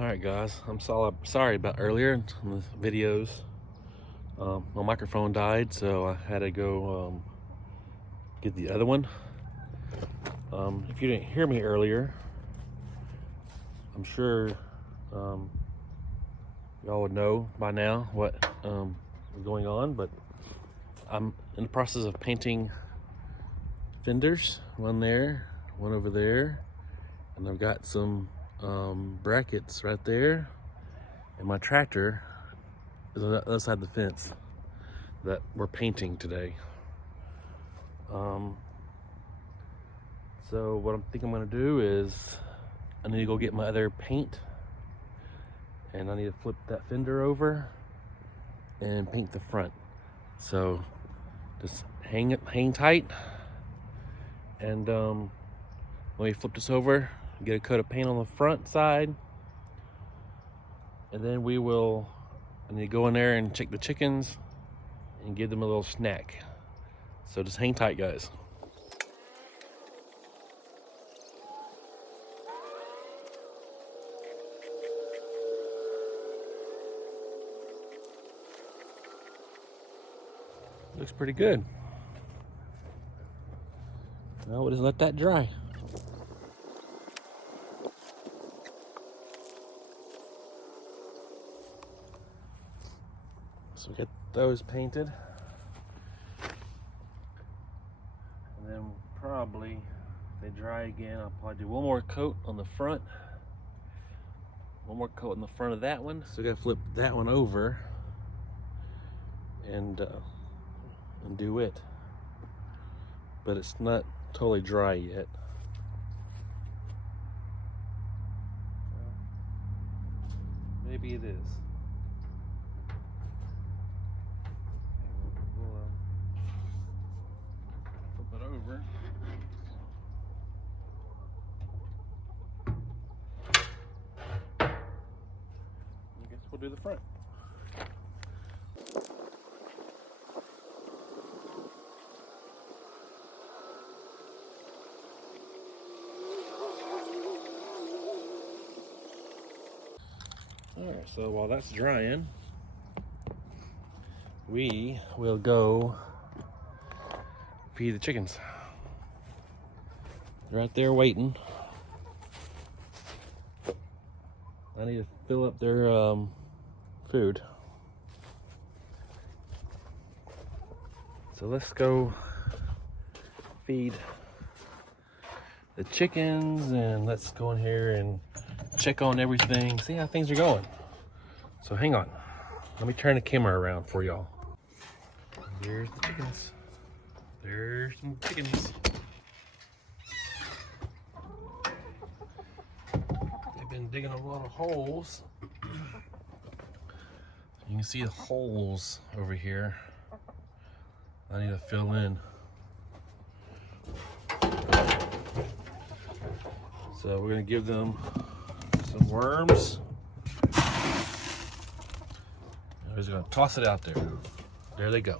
Alright guys, I'm sorry about earlier in the videos. My microphone died, so I had to go get the other one. If you didn't hear me earlier, I'm sure y'all would know by now what is going on, but I'm in the process of painting fenders, one there, one over there, and I've got some brackets right there, and my tractor is on the other side of the fence that we're painting today. So what I'm gonna do is I need to go get my other paint, and I need to flip that fender over and paint the front. So just hang tight, and let me flip this over, get a coat of paint on the front side, and then I need to go in there and check the chickens and give them a little snack. So just hang tight, guys. Looks pretty good. Now we'll just let that dry. So we got those painted. And then probably, if they dry again, I'll probably do one more coat on the front. One more coat on the front of that one. So I gotta flip that one over and do it. But it's not totally dry yet. Maybe it is. We'll flip it over. I guess we'll do the front. Alright, so while that's drying, we will go feed the chickens. They're out there waiting. I need to fill up their food. So let's go feed the chickens, and let's go in here and check on everything, see how things are going. So hang on, let me turn the camera around for y'all. There's the chickens. There's some chickens. They've been digging a lot of holes. You can see the holes over here. I need to fill in. So we're gonna give them some worms. I'm just gonna toss it out there. There they go.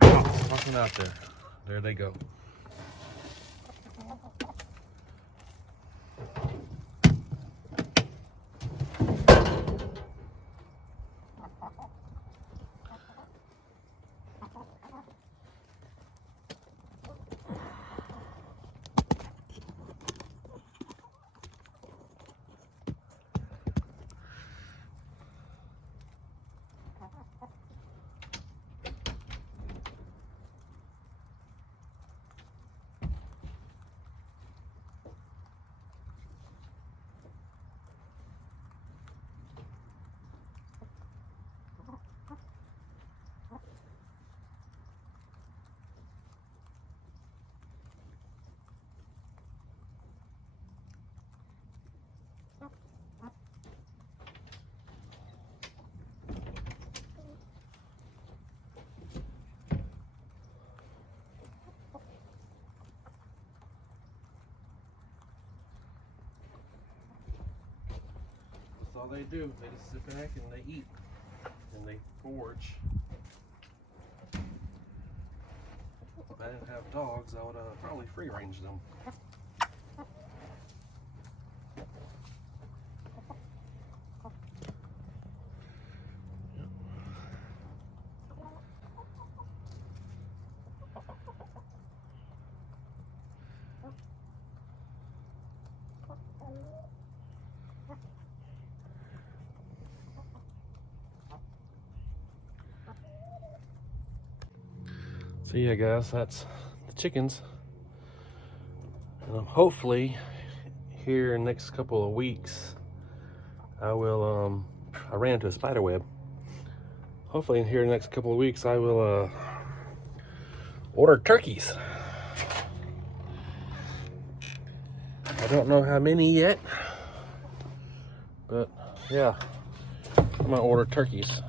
Toss it out there. There they go. That's all they do. They just sit back and they eat and they forage. If I didn't have dogs, I would probably free range them. So yeah, guys, that's the chickens. Hopefully, here in the next couple of weeks, I will. I ran into a spider web. Hopefully, in here in the next couple of weeks, I will order turkeys. I don't know how many yet, but yeah, I'm gonna order turkeys.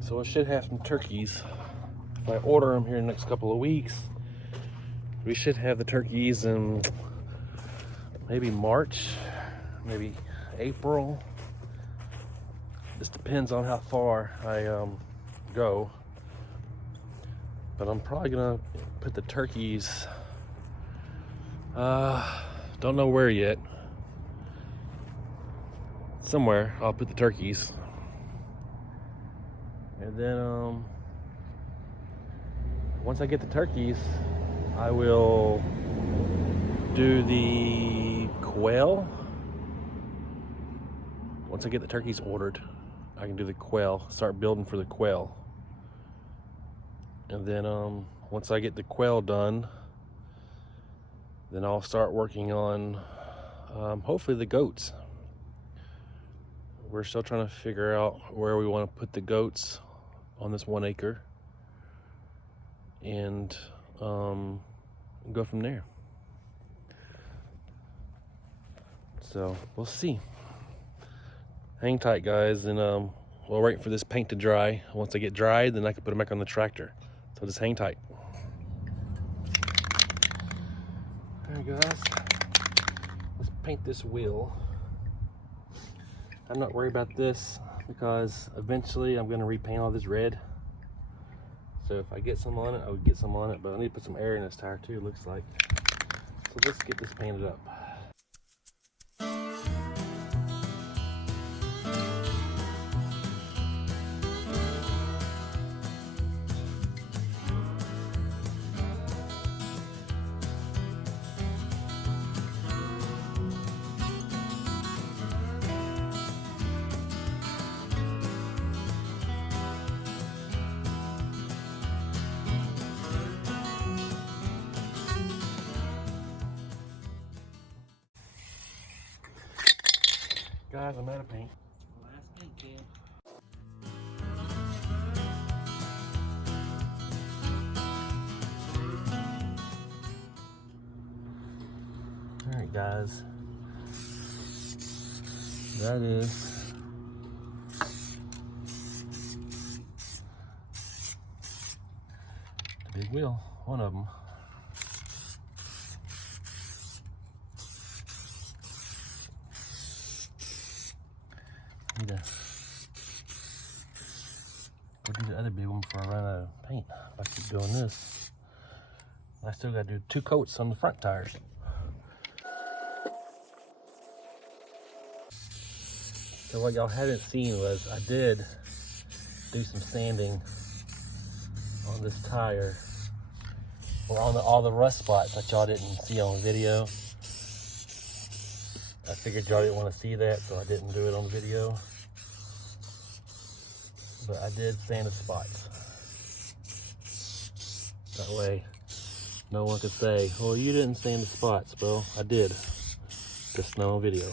So I should have some turkeys. If I order them here in the next couple of weeks, we should have the turkeys in maybe March, maybe April. This depends on how far I go. But I'm probably gonna put the turkeys, don't know where yet. Somewhere I'll put the turkeys. And then once I get the turkeys, I will do the quail. Once I get the turkeys ordered, I can do the quail, start building for the quail. And then once I get the quail done, then I'll start working on hopefully the goats. We're still trying to figure out where we want to put the goats on this 1 acre, and go from there. So we'll see. Hang tight, guys, and we'll wait for this paint to dry. Once I get dried, then I can put it back on the tractor. So just hang tight. Alright, guys, let's paint this wheel. I'm not worried about this because eventually I'm going to repaint all this red. So if I get some on it, I would get some on it, but I need to put some air in this tire too, it looks like. So let's get this painted up. Guys, I'm out of paint. Last paint can. Alright, guys. That is the big wheel, one of them. Need to go do the other big one before I run out of paint. I keep doing this. I still got to do 2 coats on the front tires. So what y'all haven't seen was I did do some sanding on this tire, or on all the rust spots that y'all didn't see on the video. I figured y'all didn't want to see that, so I didn't do it on video. But I did sand the spots. That way, no one could say, "Oh, you didn't sand the spots." Well, I did. Just not on video.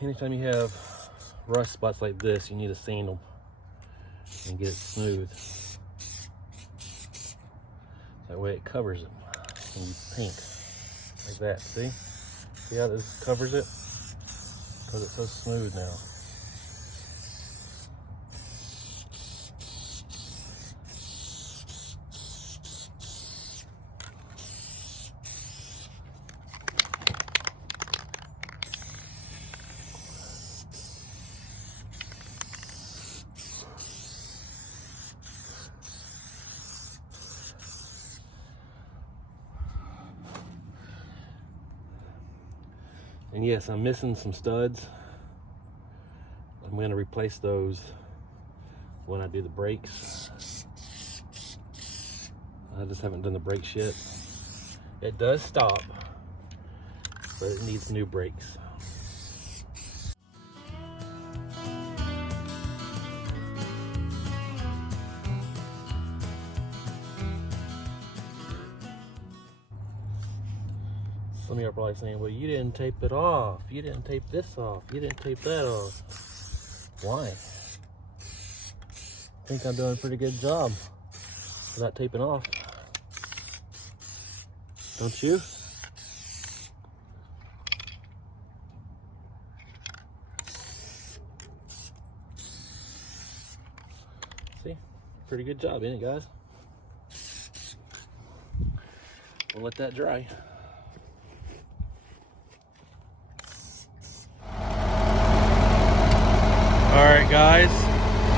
Anytime you have rust spots like this, you need to sand them and get it smooth. That way it covers it when you paint like that. See how this covers it? Because it's so smooth now. And yes, I'm missing some studs. I'm going to replace those when I do the brakes. I just haven't done the brakes yet. It does stop, but it needs new brakes. Some of you are probably saying, well, you didn't tape it off. You didn't tape this off. You didn't tape that off. Why? I think I'm doing a pretty good job without taping off. Don't you? See? Pretty good job, ain't it, guys? We'll let that dry. Alright guys,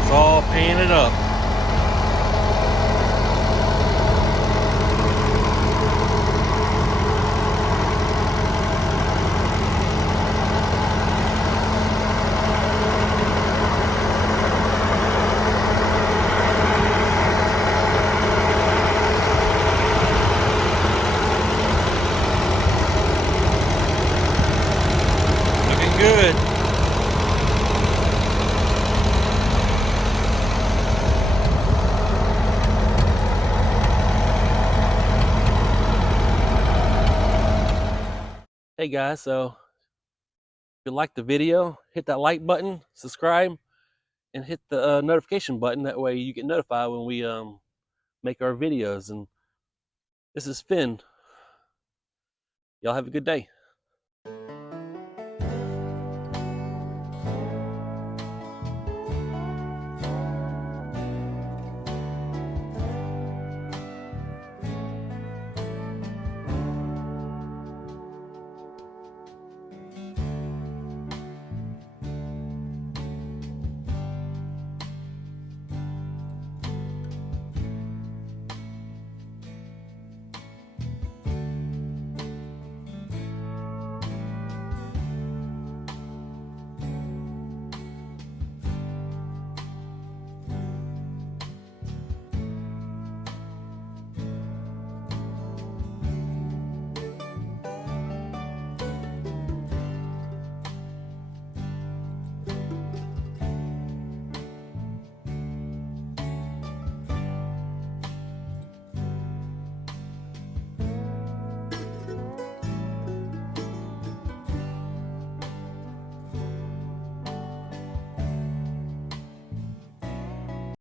it's all painted up. Looking good. Hey guys, so if you like the video, hit that like button, subscribe, and hit the notification button. That way you get notified when we make our videos. And this is Finn. Y'all have a good day.